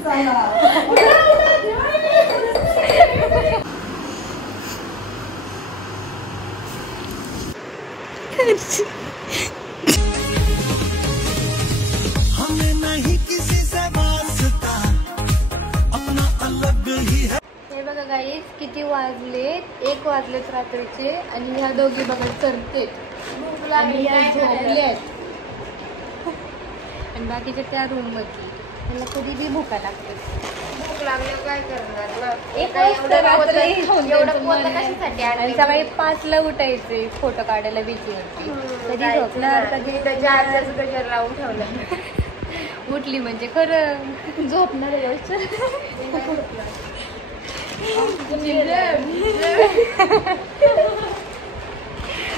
हमें नहीं किसी से वास्ता, अपना अलग ही है। हे बघा गाईस, किती वाजलेत? 1 वाजलेत रात्रीचे आणि ह्या दोघी बघा चरतेत आणि ह्या झोपल्यात आणि बाकीच्या त्या रूम मध्ये. मला कधी बी भूका लागते. भूक लागल्यावर काय करणार? 1 वाजता रात्री आणि सकाळी 5ला उठायचे फोटो काढायला बीचवरती. कधी झोपणार कधी त्याच्या आजच गजर लावून ठेवलं. उठली म्हणजे खरं झोपणार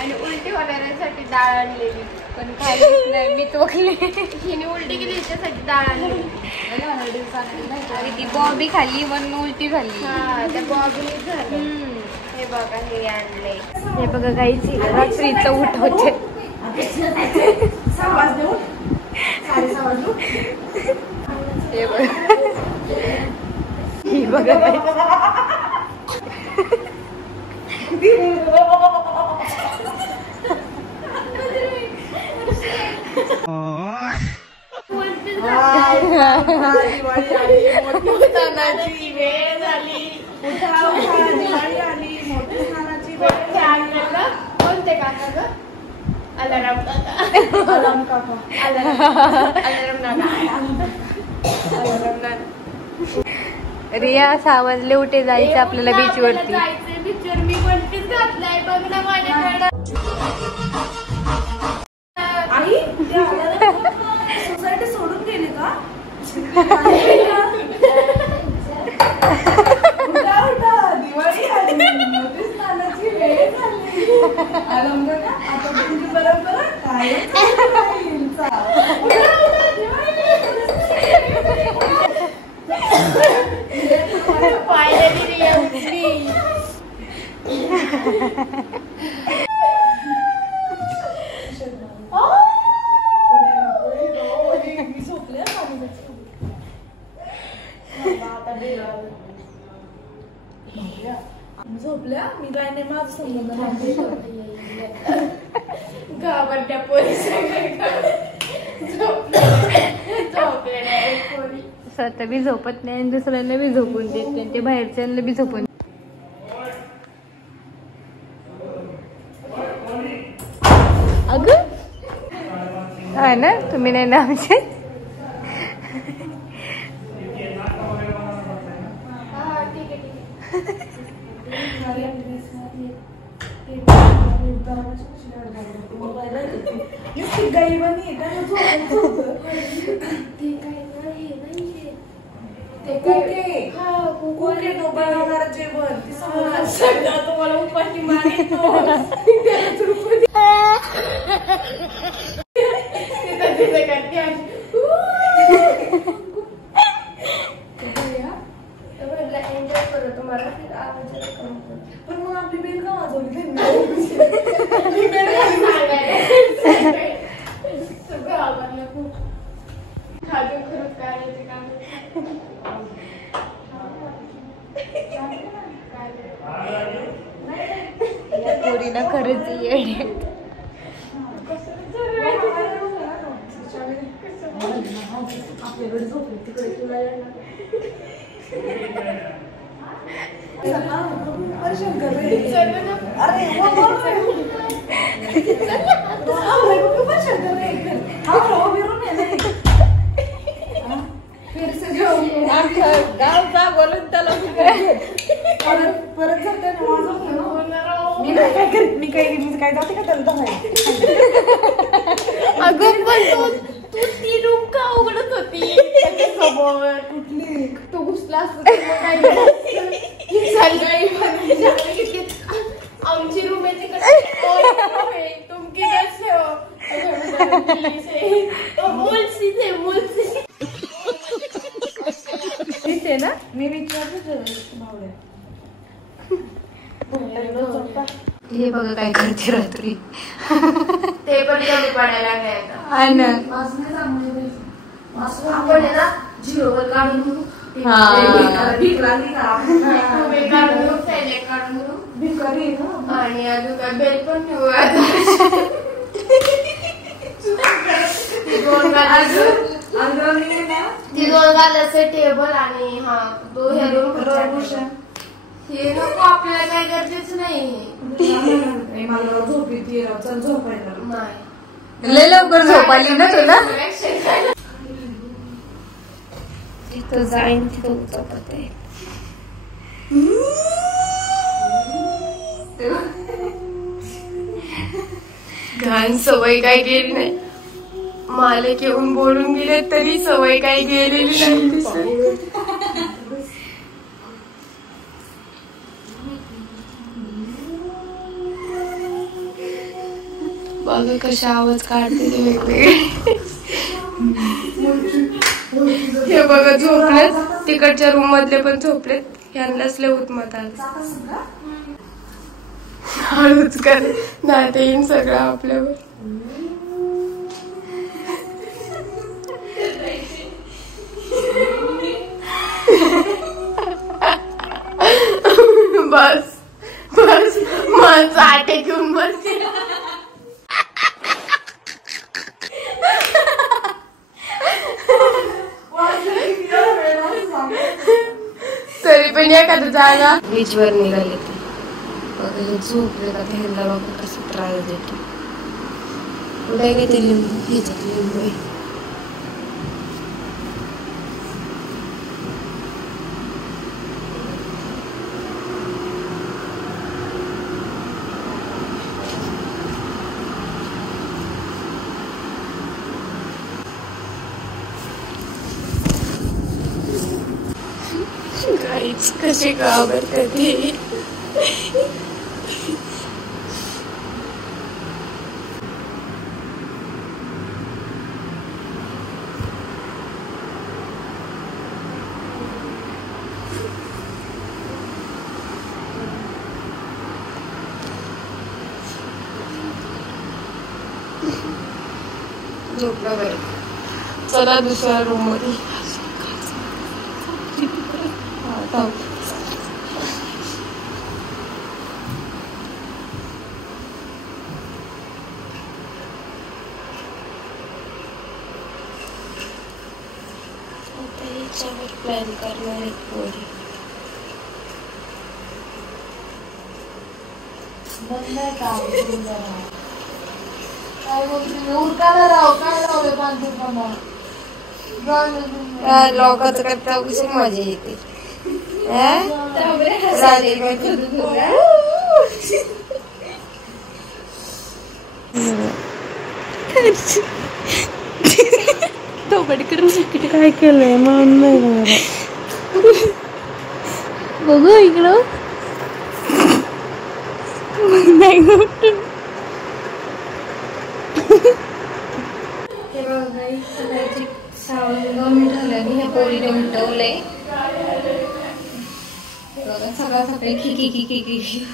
आणि उलटी होणाऱ्यांसाठी डाळ आणलेली पण खाली नाही. मी तोखली. हिने उलटी केली त्याच्यासाठी डाळ आणलेली आणि ती बॉबी खाल्ली म्हणून उलटी झाली. हा, त्या बॉबीने झालं. हे बघा हे आणले. हे बघा गाईच रात्रीचं उठवते. हे बघा ही बघा मोठ्यानाची वेळ झाली. दिवाळी आली. मोठ्यानाची वेळ. कोणते काका ग? अलाराम काका. अलाराम काका. अलाराम रिया 6 वाजले उठे जायचं आपल्याला बीच वरती. बीचवर मी वनपीस घातलाय बघ ना माझ्याकडे. सोसायटी सोडून गेली का? दिवाळी आली. स्नानाची वेळ झाली. आता तुमची परंपरा काय? झोपल्या मी काय नाही माझं संबंध गावाच्या पोलीस स्वतः बी झोपत नाही आणि दुसऱ्यांना बी झोपून देत नाही. ते बाहेरच्यांना बी झोपून. अगं हा ना, तुम्ही नाही ना आमचे. तुम्हाला उपाशी मारितो. एन्जॉय करू तुम्हाला. पण मग आपली बेल का वाजवली? सगळं आवडलं खूप. खाजून खरंच करायचे काम. या पोरीला खरंच येडे. आपल्याकडे झोपले तिकडे तुला गावचा बोलून त्याला परत मी काय जाते का त्याला. अगं पण तू ती रूम का उघडत होती? कुठली तो घुसला आमची रूम आहे तिकडे. तुमकी कैसे हो? तिथे ना मी विचारलं हे बघा काय करते रात्री. ते पण कमी पडायला आपण आपण झिरोवर काढून भीक लागली का भिकारी आणि अजून काय बेल पण ठेवू ती दोन गालाचे टेबल आणि हा तो ह्या दोन हे नको आपल्याला काय गरजेच नाही मला झोप येते चल झोपायला नाही लय लवकर झोप आली ना तुला तिथं जाईन तिथं उचपते घाण सवय काय गेली नाही मालक येऊन बोलून गेले तरी सवय काय गेलेली नाही बघा कशा आवाज काढते वेगवेगळे हे बघा झोपलेत तिकडच्या रूम मधले पण झोपलेत यांनाच लय उत्मत आलं हळूच कर नाही ते येईन सगळं आपल्यावर बस बस माझं आटे घेऊन बसते तरी पण एखादं जागा बीचवर निघाले ते बघा झोपले का ह्यांना बघा कसं त्रास देतो कुठे काय ते लिंबू ह्याच्यात लिंबू आहे कसे घाबरतात ते झोपला बाई चला दुसऱ्या रूम मध्ये प्लॅन करणार आहेत पोरी लोकांचं करता कशी मजा येते काय केलंय म्हणून नाही बघू इकडं नाही पोरीने उठवलंय सगळं सकाळी खिकी खिकी खिकी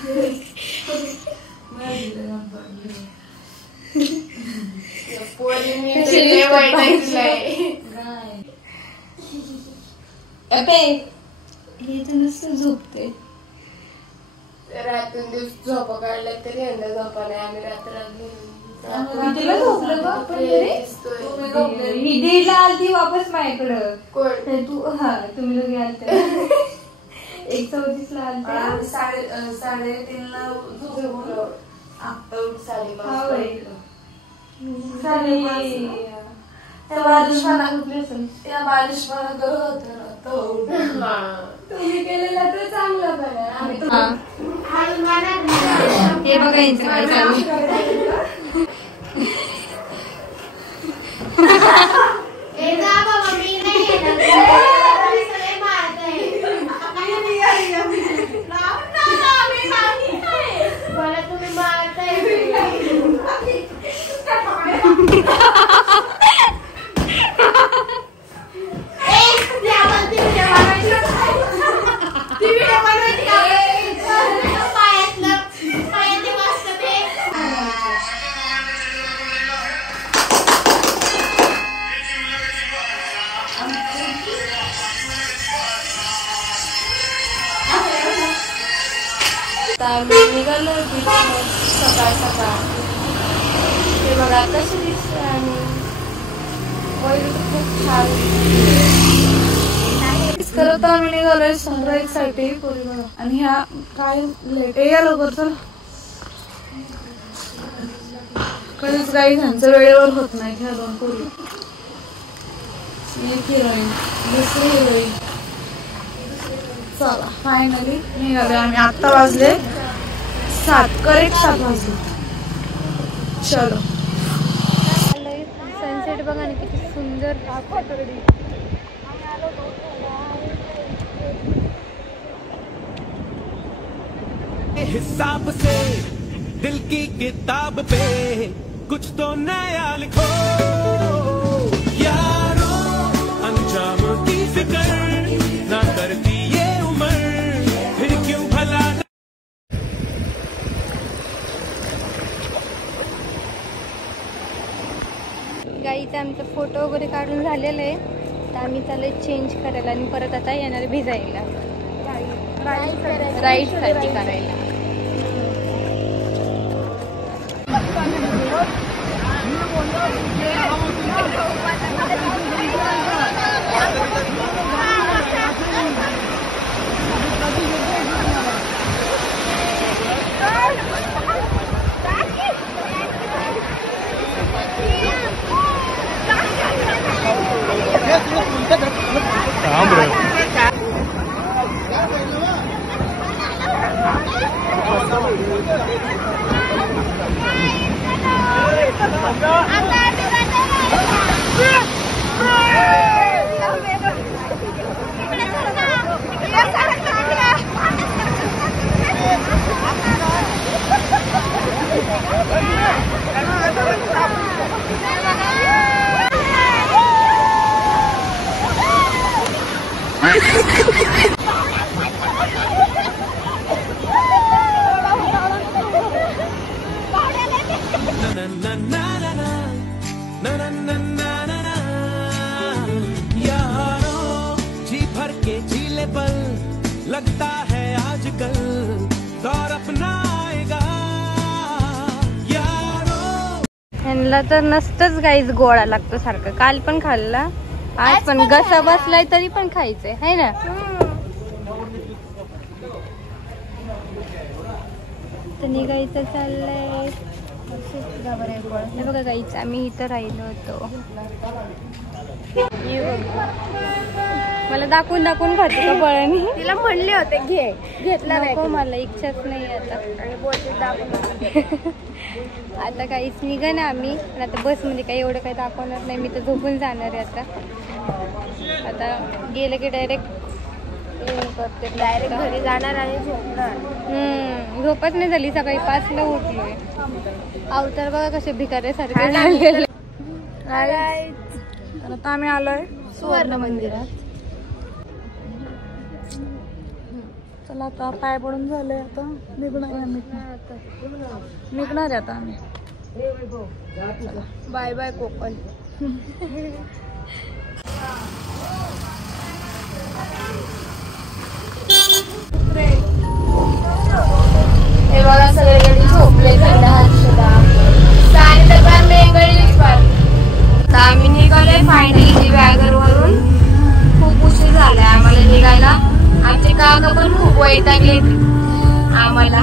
हे तर नुसतं झोपते रात्री दिवस झोपा काढल्या तरी यंदा झोपा नाही आम्ही हिदीला आलती वापस माझ्याकडं तू हा तुम्ही दोघे आलते 1:34 आलते 3:30 ला झोपलो आता 5:30 त्या बालिशपणा करत तुम्ही केलेला तर चांगला हे बघा यांचं काय चालू मला तुम्ही मारताय आता आम्ही निघालो सकाळ सकाळ. ते बघा कसे दिसते आणि खूप छान. खरं तर आम्ही निघालोय सनराईज साठी आणि ह्या काय लेट या लवकर चल. कधीच काही त्यांचं वेळेवर होत नाही ह्या दोन पोरी. एक हिरोईन दुसरी हिरोईन. चला फायनली निघाले आम्ही. आता वाजले 7 करेक्ट 7 वाजले. चलो सनसेट बघा ना किती सुंदर. हिसाब से दिल की किताब पे कुछ तो नया लिखो यारो. अंजाम की फिक्र ना करती ये उम्र फिर क्यों भला. गाईचा आमचा फोटो वगैरे काढून झालेला आहे. तर आम्ही चालू चेंज करायला आणि परत आता येणार भिजायला राईडसाठी करायला. जी भर के झीले पल लगता है आजकल दौर अपना आएगा यारो. ह्यांना तर नसतच गाईच गोळा लागतो सारखं. काल पण खाल्ला आज पण घसा बसलाय तरी पण खायचंय है ना. तर निघायचं चाललंय. हे बघा गाईच आम्ही इथं राहिलो होतो. मला दाखवून दाखवून खाते का बळानी. तिला म्हणले होते घे घेतला नको मला इच्छाच नाही आता. आता काहीच निघा ना आम्ही. पण आता बसमध्ये काही एवढं काही दाखवणार नाही. मी तर झोपून जाणार आहे आता. आता गेलं की डायरेक्ट घरी जाणार आणि झोपणार. झोपच नाही झाली. सकाळी 5ला उठलोय. अवतार बघा कसे भिकाऱ्यासारखे झालेले. आता आम्ही आलोय सुवर्ण मंदिरात. चला आता पाय पडून झाले. आता निघणार आहे आता आम्ही. Bye bye Konkan. हे बघा सगळीकडे झोपले. आम्ही निघालोय फायनली बॅगरवरून. खूप उशीर झालाय आम्हाला निघायला. आमचे काका पण खूप वैतागले आम्हाला.